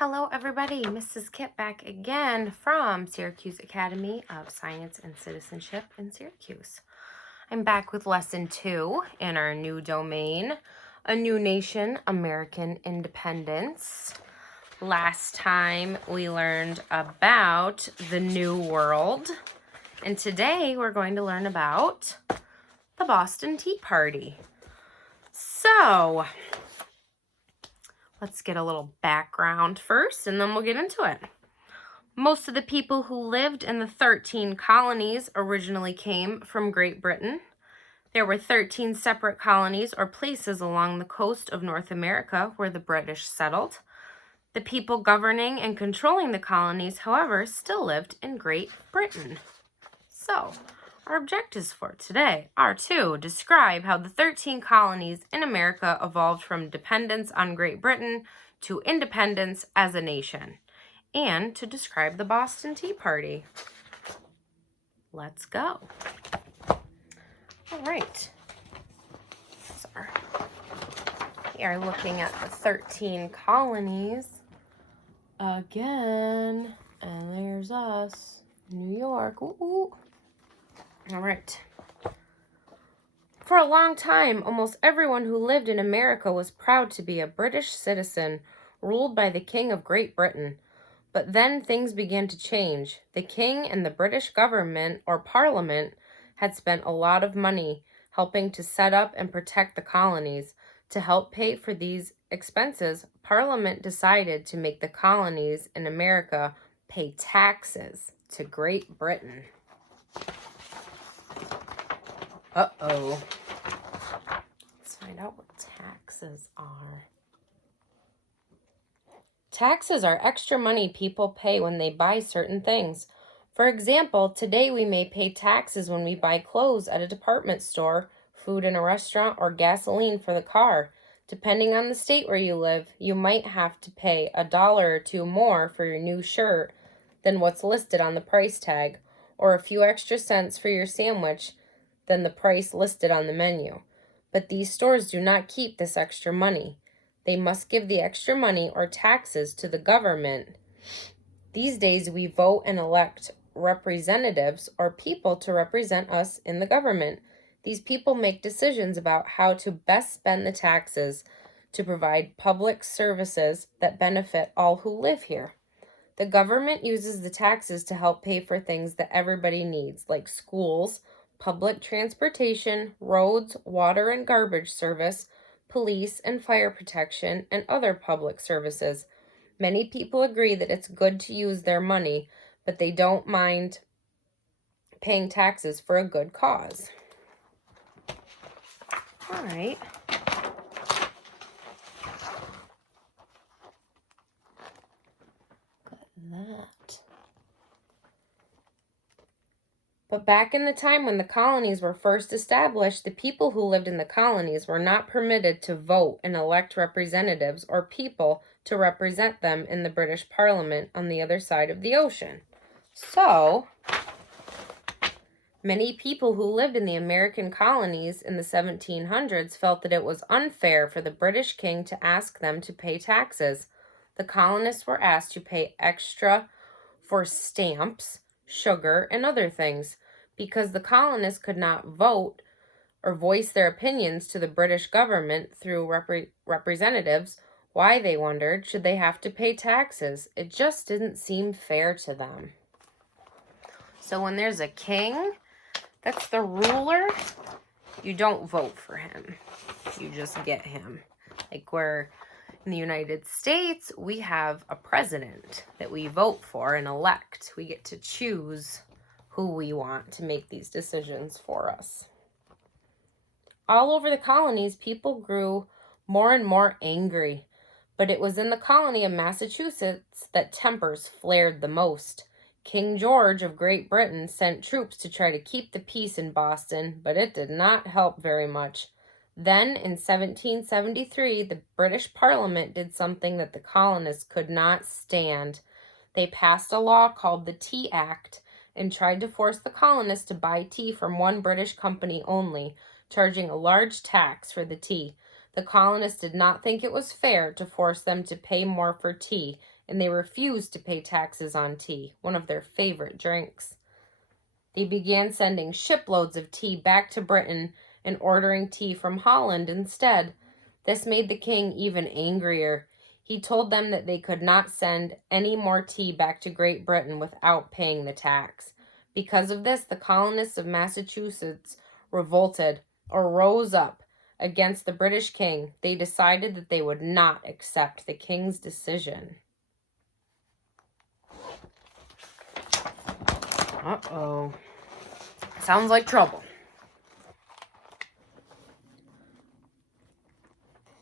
Hello everybody, Mrs. Kit back again from Syracuse Academy of Science and Citizenship in Syracuse. I'm back with lesson 2 in our new domain, A New Nation, American Independence. Last time we learned about the New World, and today we're going to learn about the Boston Tea Party. So, let's get a little background first, and then we'll get into it. Most of the people who lived in the 13 colonies originally came from Great Britain. There were 13 separate colonies or places along the coast of North America where the British settled. The people governing and controlling the colonies, however, still lived in Great Britain. So, our objectives for today are to describe how the 13 colonies in America evolved from dependence on Great Britain to independence as a nation, and to describe the Boston Tea Party. Let's go. All right. So we are looking at the 13 colonies again, and there's us, New York. Ooh. All right. For a long time, almost everyone who lived in America was proud to be a British citizen ruled by the King of Great Britain. But then things began to change. The King and the British government, or Parliament, had spent a lot of money helping to set up and protect the colonies. To help pay for these expenses, Parliament decided to make the colonies in America pay taxes to Great Britain. Uh-oh. Let's find out what taxes are. Taxes are extra money people pay when they buy certain things. For example, today we may pay taxes when we buy clothes at a department store, food in a restaurant, or gasoline for the car. Depending on the state where you live, you might have to pay $1 or $2 more for your new shirt than what's listed on the price tag, or a few extra cents for your sandwich than the price listed on the menu. But these stores do not keep this extra money. They must give the extra money or taxes to the government. These days we vote and elect representatives or people to represent us in the government. These people make decisions about how to best spend the taxes to provide public services that benefit all who live here. The government uses the taxes to help pay for things that everybody needs, like schools, public transportation, roads, water and garbage service, police and fire protection, and other public services. Many people agree that it's good to use their money, but they don't mind paying taxes for a good cause. All right. Got that. But back in the time when the colonies were first established, the people who lived in the colonies were not permitted to vote and elect representatives or people to represent them in the British Parliament on the other side of the ocean. So, many people who lived in the American colonies in the 1700s felt that it was unfair for the British king to ask them to pay taxes. The colonists were asked to pay extra for stamps, sugar, and other things. Because the colonists could not vote or voice their opinions to the British government through representatives, why, they wondered, should they have to pay taxes? It just didn't seem fair to them. So when there's a king that's the ruler, you don't vote for him. You just get him. Like where in the United States, we have a president that we vote for and elect. We get to choose who we want to make these decisions for us. All over the colonies, people grew more and more angry, but it was in the colony of Massachusetts that tempers flared the most. King George of Great Britain sent troops to try to keep the peace in Boston, but it did not help very much. Then, in 1773, the British Parliament did something that the colonists could not stand. They passed a law called the Tea Act and tried to force the colonists to buy tea from one British company only, charging a large tax for the tea. The colonists did not think it was fair to force them to pay more for tea. and they refused to pay taxes on tea, one of their favorite drinks. They began sending shiploads of tea back to Britain and ordering tea from Holland instead. This made the king even angrier. He told them that they could not send any more tea back to Great Britain without paying the tax. Because of this, the colonists of Massachusetts revolted, or rose up, against the British king. They decided that they would not accept the king's decision. Uh-oh. Sounds like trouble.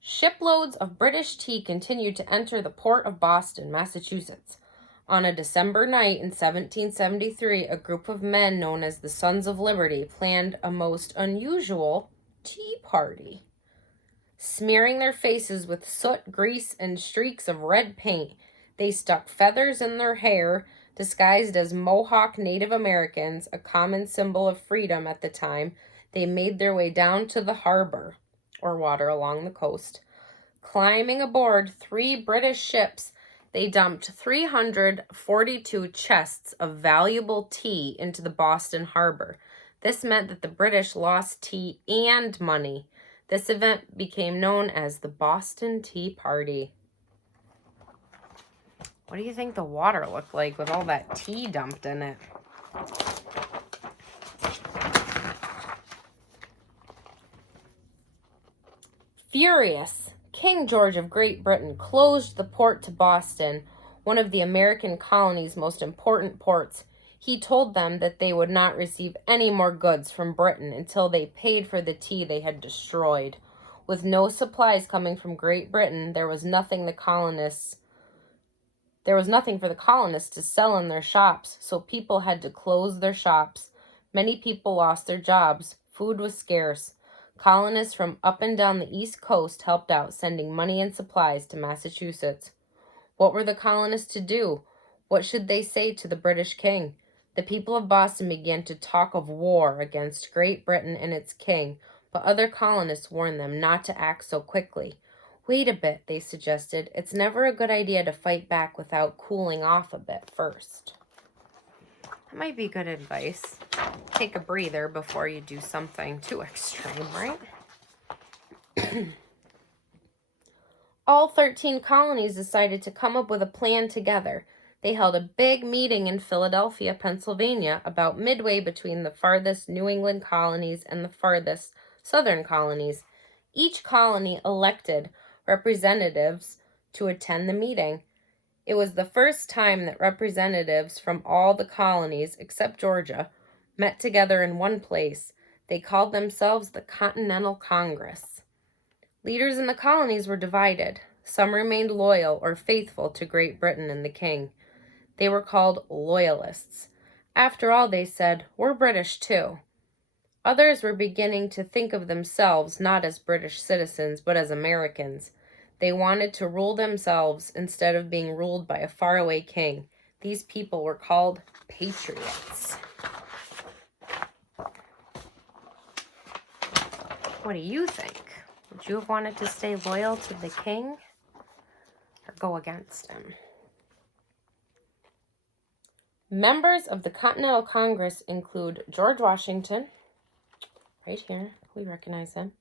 Shiploads of British tea continued to enter the port of Boston, Massachusetts. On a December night in 1773, a group of men known as the Sons of Liberty planned a most unusual tea party. Smearing their faces with soot, grease, and streaks of red paint, they stuck feathers in their hair, disguised as Mohawk Native Americans, a common symbol of freedom at the time. They made their way down to the harbor, or water along the coast. Climbing aboard 3 British ships, they dumped 342 chests of valuable tea into the Boston harbor. This meant that the British lost tea and money. This event became known as the Boston Tea Party. What do you think the water looked like with all that tea dumped in it? Furious, King George of Great Britain closed the port to Boston, one of the American colonies' most important ports. He told them that they would not receive any more goods from Britain until they paid for the tea they had destroyed. With no supplies coming from Great Britain, there was nothing for the colonists to sell in their shops, so people had to close their shops. Many people lost their jobs. Food was scarce. Colonists from up and down the East Coast helped out, sending money and supplies to Massachusetts. What were the colonists to do? What should they say to the British king? The people of Boston began to talk of war against Great Britain and its king, but other colonists warned them not to act so quickly. Wait a bit, they suggested. It's never a good idea to fight back without cooling off a bit first. That might be good advice. Take a breather before you do something too extreme, right? All 13 colonies decided to come up with a plan together. They held a big meeting in Philadelphia, Pennsylvania, about midway between the farthest New England colonies and the farthest southern colonies. Each colony elected representatives to attend the meeting. It was the first time that representatives from all the colonies, except Georgia, met together in one place. They called themselves the Continental Congress. Leaders in the colonies were divided. Some remained loyal or faithful to Great Britain and the king. They were called Loyalists. After all, they said, we're British too. Others were beginning to think of themselves not as British citizens, but as Americans. They wanted to rule themselves instead of being ruled by a faraway king. These people were called patriots. What do you think? Would you have wanted to stay loyal to the king or go against him? Members of the Continental Congress include George Washington, right here, we recognize him,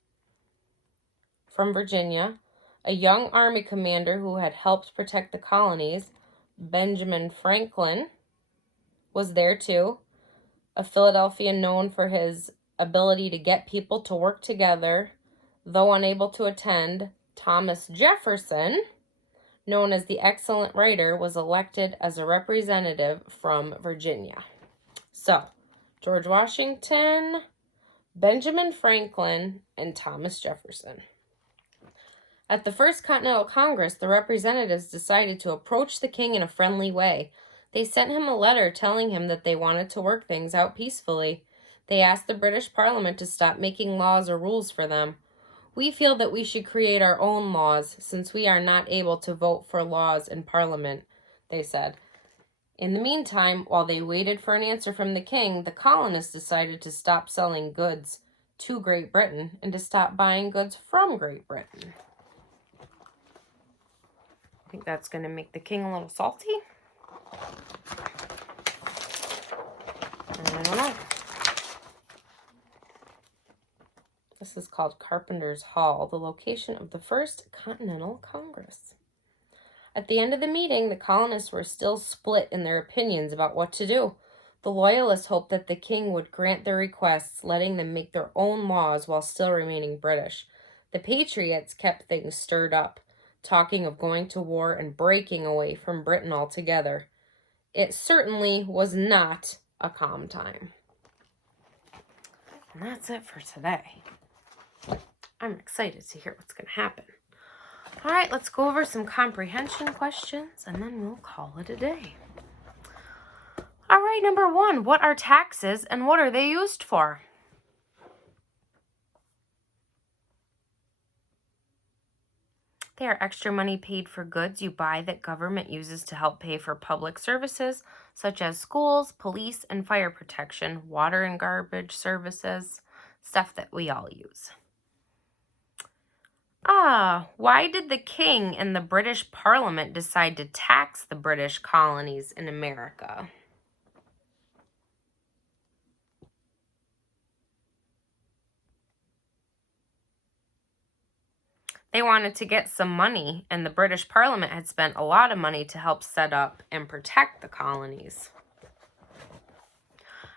from Virginia, a young army commander who had helped protect the colonies. Benjamin Franklin was there too, a Philadelphian known for his ability to get people to work together. Though unable to attend, Thomas Jefferson, known as the excellent writer, was elected as a representative from Virginia. So, George Washington, Benjamin Franklin, and Thomas Jefferson. At the first Continental Congress, the representatives decided to approach the king in a friendly way. They sent him a letter telling him that they wanted to work things out peacefully. They asked the British Parliament to stop making laws or rules for them. We feel that we should create our own laws since we are not able to vote for laws in Parliament, they said. In the meantime, while they waited for an answer from the king, the colonists decided to stop selling goods to Great Britain and to stop buying goods from Great Britain. think that's going to make the king a little salty. I don't know. This is called Carpenters Hall, the location of the first Continental Congress. At the end of the meeting, the colonists were still split in their opinions about what to do. The Loyalists hoped that the king would grant their requests, letting them make their own laws while still remaining British. The Patriots kept things stirred up, talking of going to war and breaking away from Britain altogether. It certainly was not a calm time. And that's it for today. I'm excited to hear what's going to happen. All right, let's go over some comprehension questions, and then we'll call it a day. All right, number 1, what are taxes and what are they used for? They are extra money paid for goods you buy that government uses to help pay for public services, such as schools, police, and fire protection, water and garbage services, stuff that we all use. Why did the king and the British Parliament decide to tax the British colonies in America? They wanted to get some money, and the British Parliament had spent a lot of money to help set up and protect the colonies.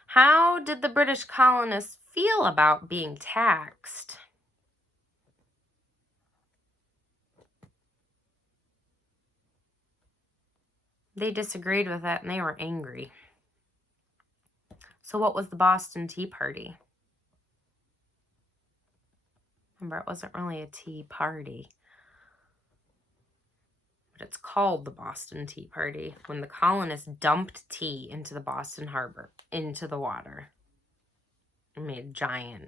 How did the British colonists feel about being taxed? They disagreed with it, and they were angry. So what was the Boston Tea Party? Remember, it wasn't really a tea party. But it's called the Boston Tea Party, when the colonists dumped tea into the Boston Harbor, into the water. And made a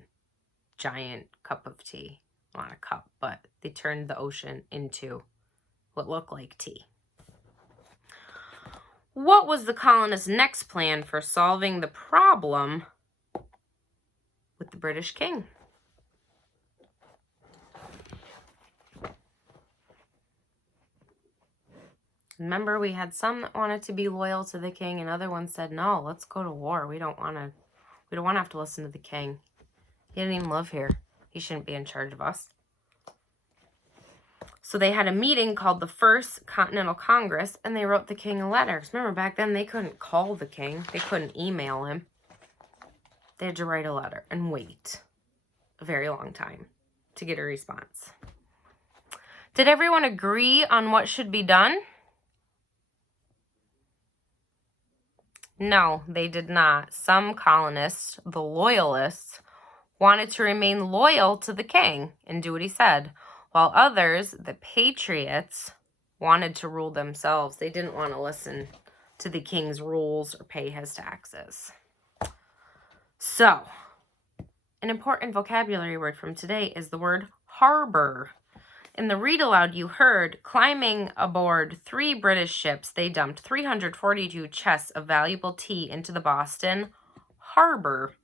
giant cup of tea. Not a cup, but they turned the ocean into what looked like tea. What was the colonists' next plan for solving the problem with the British king? Remember, we had some that wanted to be loyal to the king, and other ones said, no, let's go to war. We don't want to have to listen to the king. He didn't even live here. He shouldn't be in charge of us. So they had a meeting called the First Continental Congress, and they wrote the king a letter. Remember, back then they couldn't call the king. They couldn't email him. They had to write a letter and wait a very long time to get a response. Did everyone agree on what should be done? No, they did not. Some colonists, the Loyalists, wanted to remain loyal to the king and do what he said, while others, the Patriots, wanted to rule themselves. They didn't want to listen to the king's rules or pay his taxes. So, an important vocabulary word from today is the word harbor. In the read aloud you heard, climbing aboard 3 British ships, they dumped 342 chests of valuable tea into the Boston Harbor.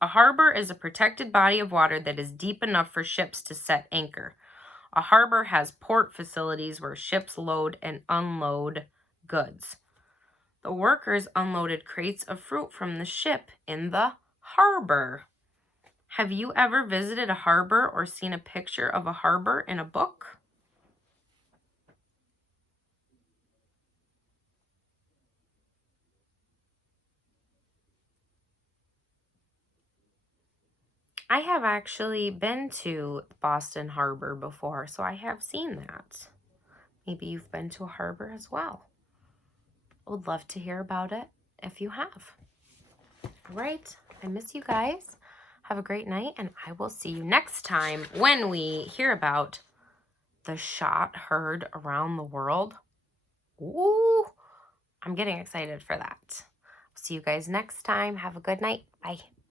A harbor is a protected body of water that is deep enough for ships to set anchor. A harbor has port facilities where ships load and unload goods. The workers unloaded crates of fruit from the ship in the harbor. Have you ever visited a harbor or seen a picture of a harbor in a book? I have actually been to Boston Harbor before, so I have seen that. Maybe you've been to a harbor as well. I would love to hear about it if you have. All right, I miss you guys. Have a great night, and I will see you next time when we hear about the shot heard around the world. Ooh, I'm getting excited for that. See you guys next time. Have a good night. Bye.